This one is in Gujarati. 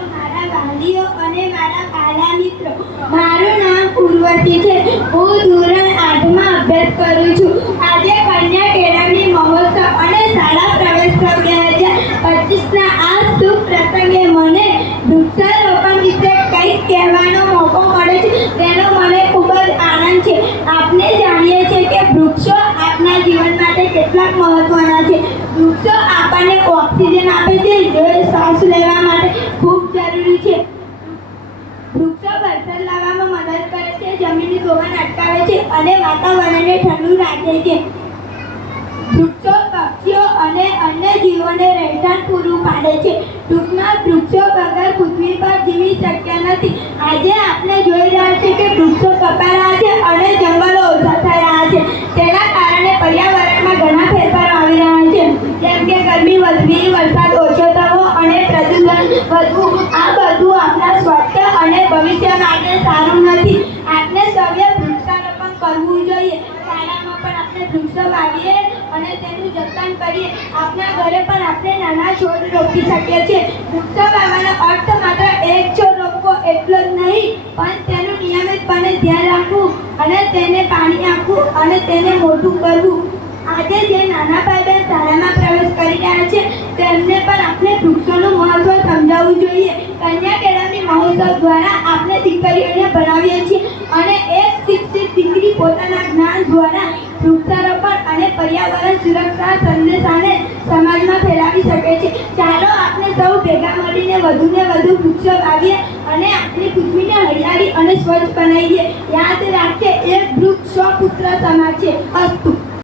મારા વાલીઓ અને મારા વાલા મિત્રો, મારું નામ ઉર્વશી છે. હું ધોરણ 8માં અભ્યાસ કરું છું. આજે કન્યા કેળવણી મહોત્સવ અને શાળા પ્રવેશોત્સવ 2025ના આ શુભ પ્રસંગે મને વૃક્ષારોપણ વિશે કંઈક કહેવાનો મોકો મળે છે, તેનો મને ખૂબ જ આનંદ છે. આપણે જાણીએ છીએ કે વૃક્ષો આપણા જીવન માટે કેટલાક મહત્વના છે. વૃક્ષો આપણને ઓક્સિજન આપે છે, જે શ્વાસ લેવા માટે ખૂબ જરૂરી છે. વૃક્ષો વરસાદ લાવવામાં મદદ કરે છે, જમીનનું ધોવાણ અટકાવે છે અને વાતાવરણને ઠંડુ રાખે છે. વૃક્ષો પક્ષીઓ અને અન્ય જીવોને રહેઠાણ પૂરું પાડે છે. ટૂંકમાં વૃક્ષો વગર પૃથ્વી પર જીવી શક્ય નથી. આજે આપણે જોઈ રહ્યા છીએ કે વૃક્ષો કપાઈ રહ્યા છે અને જંગલો ઓછા થઈ રહ્યા છે. તેના કારણે પર્યાવરણમાં ઘણા ફેરફારો આવી રહ્યા છે, જેમ કે ગરમી વધવી, વરસાદ ઓછો થવો અને પ્રદૂષણ વધવું. આ બધું આપણા સ્વાસ્થ્ય અને ભવિષ્ય માટે સારું નથી. આપણે સૌએ વૃક્ષારોપણ કરવું જોઈએ. શાળામાં પણ આપણે વૃક્ષો વાવીએ અને તેનું જતન કરીએ. આપણા ઘરે પણ આપણે નાના છોડ રોપી શકીએ છીએ. વૃક્ષો વાવવાનો અર્થ માત્ર એક છોડ રોપવો એટલો જ નહીં, પણ તેનું નિયમિતપણે ધ્યાન રાખવું અને તેને પાણી આપવું અને તેને મોટું કરવું. આજે જે નાના ભાઈ બહેન શાળામાં પ્રવેશ કરી રહ્યા છે, તેમને પણ આપણે વૃક્ષોનું મહત્વ સમજાવવું જોઈએ. કન્યા કેળવણી મહોત્સવ દ્વારા આપણે દીકરીઓને ભણાવીએ છીએ અને એક શિક્ષિત દીકરી પોતાના જ્ઞાન દ્વારા વૃક્ષારોપણ અને પર્યાવરણ સુરક્ષા સંદેશાને સમાજમાં ફેલાવી શકે છે. ચાલો આપણે સૌ ભેગા મળીને વધુને વધુ વૃક્ષો વાવીએ અને આપણી પૃથ્વીને હરિયાળી અને સ્વચ્છ બનાવીએ. યાદ રાખીએ, એક વૃક્ષ 100 પુત્ર સમાન છે. અસ્તુ.